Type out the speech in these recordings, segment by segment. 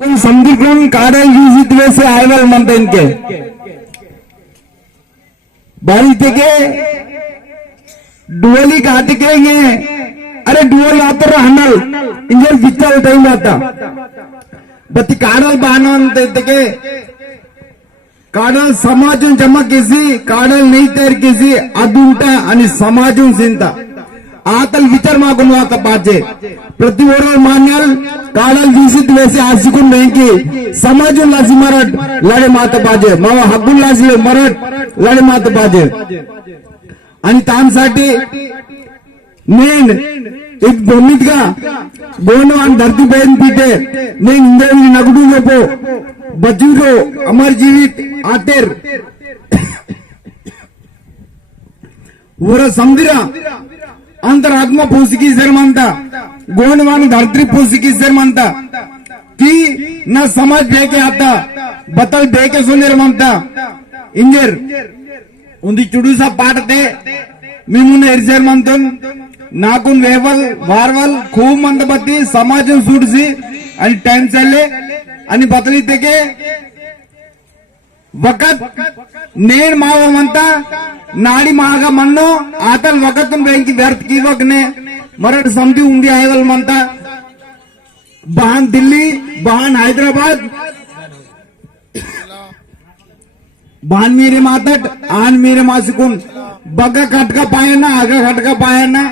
समझिकून काढल यूजित वैसे आयवल म्हणता इनके बारी तेके डुअली काट के ये अरे डुअल आतर हनल इंजर विचल टाइम आता बत्ती काढल बाणन तेके काढल समाजून जमा केसी काढल नहीं तयार केसी अदुंटा आणि समाजून सिंता आतल विचार मागून आता पाहिजे प्रतिवर्ष मान्याल काढल दिसित वैसे आसिकून बँकी समाजून लासी मराठ लढे मात पाहिजे मावा हक्कून लासी मराठ लढे मात पाहिजे आणि तांसाठी मेन एक भूमित का गोनवान धरती बहन पीटे ने इंद्रनी नगडू लोपो बचूरो अमर जीवित आतेर वर समदिरा अंतरात्मा पोसिकी सर मानता गोनवान धरती पोसिकी सर मानता कि न समाज बेके आता बतल बेके सुनेर मानता इंजर उंदी चुडूसा पाटते मिमुन एर्जर मानतून नाकून वेवल वारवल खूप मंद बत्ती समाजून सुडसी आणि टाइम चालले आणि बतली तेके वकत नेण मावा म्हणता नाडी महागा म्हणनो आतल वकतून बँकी व्यर्थ की वकने मराठ समधी उंदी आयवल म्हणता बहान दिल्ली बहान हैदराबाद बहान मेरे मातट आन मेरे मासिकून बगा खटका पायांना आगा खटका पायांना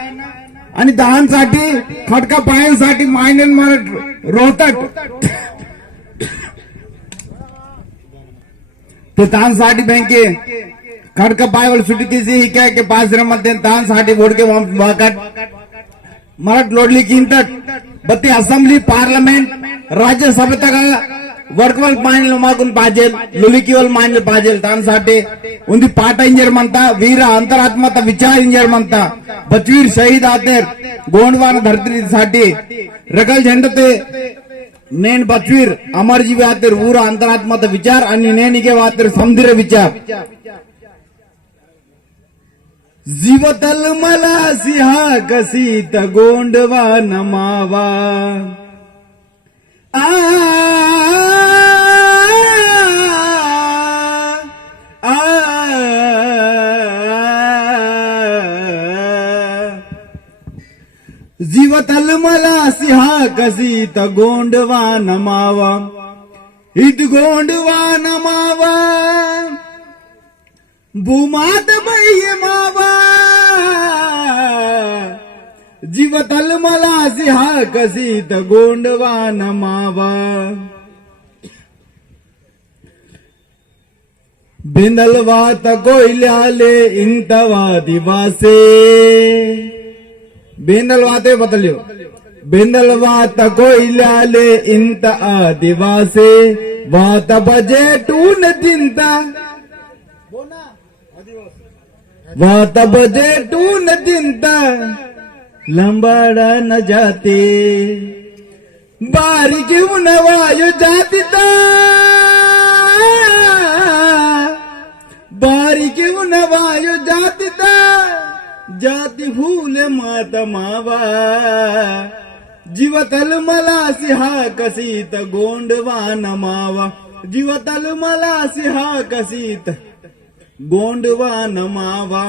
आणि दहांसाठी खटका पायांसाठी मायनेन मराठ रोहतट ते तांसाठी बँके खडका पायवल सुटी किसी ही क्या के पास मध्ये तांसाठी वोडके वाकट मराठ लोडली किंतट बत्ती असेंब्ली पार्लमेंट राज्यसभेत वर्कवल मायनल मागून पाहिजे लुलिकीवल मायनल पाहिजे तांसाठी उंदी पाटा इंजर म्हणता वीर अंतरात्माचा विचार इंजर म्हणता बचवीर शहीद आतेर गोंडवान धरतीसाठी रगल झेंड ते नेन बचवीर अमरजीवी आतेर ऊर अंतरात्माचा विचार आणि नेनिके वातेर समधिर विचार जीवतल मला सिहा कसीत गोंडवा नमावा जीवतल मला सिहा कसीत गोंडवा नमावा इत गोंडवा नमावा भूमात बाह्य मावा जीवतल मला सिहा कसीत गोंडवा नमावा बिंदलवात कोयल्याले इंतवा दिवासे बेंदलवाते बदल्यो बेंदलवात कोयल्याले इंत आदिवासे वात बजे टून चिंता वात बजे टून चिंता लंबाड़ा न जाते बारी घेऊन वायू जातीता बारी घेऊन वायू जातीता जाती फूल मात मावा जीवतल मला सिहा कसीत गोंडवा नमावा जीवतल मला सिहा कसीत गोंडवा नमावा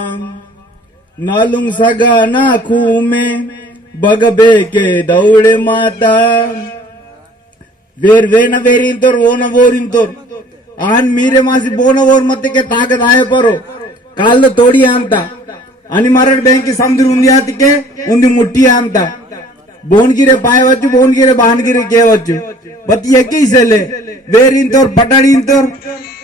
नालुंग सगा नाखू में बगबे के दौड़े माता वेर वेन वेरिन तोर वो न वोरिन तोर आन मीरे मासी बोन वोर मते के ताकत आये परो काल तोड़ी आंता आणि मराठ बँकी समधी उंदी आती के उंदी मुट्ठी आंता बोनगिरे पायవచ్చు बोनगिरे बानगिरे केవచ్చు पति एकीसले वेरिंतोर पटाडींतोर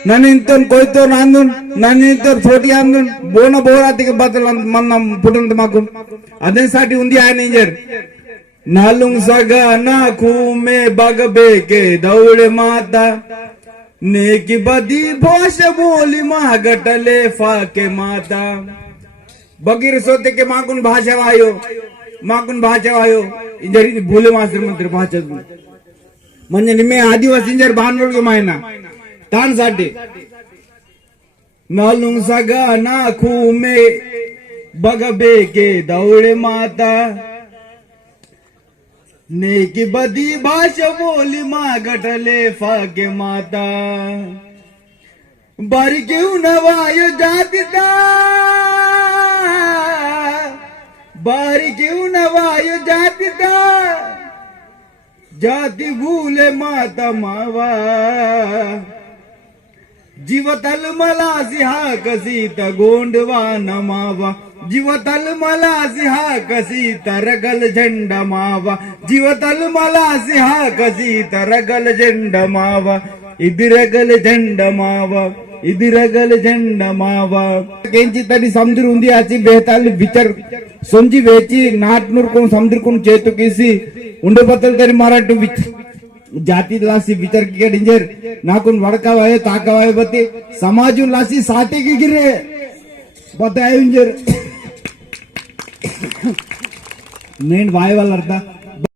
ननिंतोर कोयतोर नांदून ननिंतोर छोटी आंदून बोन बोराती के बदल मन्ना पुटंत माकून अदेसाठी उंदी आहे निंजर नालुंग सगा नाखू में बगबे के दौड़े माता नेकी बदी भोष बोली मागटले फाके माता बगीर सोते के मागून भाषा वायो इंजरी भोले मास्टर मंत्र भाषा म्हणजे निमे आदिवासी इंजर बांधोड मायना तांसाठी नालुंग सगा नाखू में बगबे के दौड़े माता नेकी बदी भाषा बोली मागटले फाके माता बारी घेऊन वाय जातीता बारी घेऊन वाय जातीता जाती भूले माता मावा जीवतल मला सिहा कसीत गोंडवा नमावा जीवतल मला सिहा कसीत रगल झंडा मावा जीवतल मला सिहा कसीत रगल झंडा मावा इदिरगल झंडा मावा इदिरगल झंडा मावा केंची तरी समुद्र उंदी आची बेहताल विचार सोंजी वेची नाटनूर कोण समुद्र कोण चेतु किसी उंडपतल तरी मराठू जाती लासी विचार की डेंजर नाकुन वड़कावाये ताकावाये बते समाजु लासी साटे की गिरे बताए इंजर मेन वाय वाला अर्थ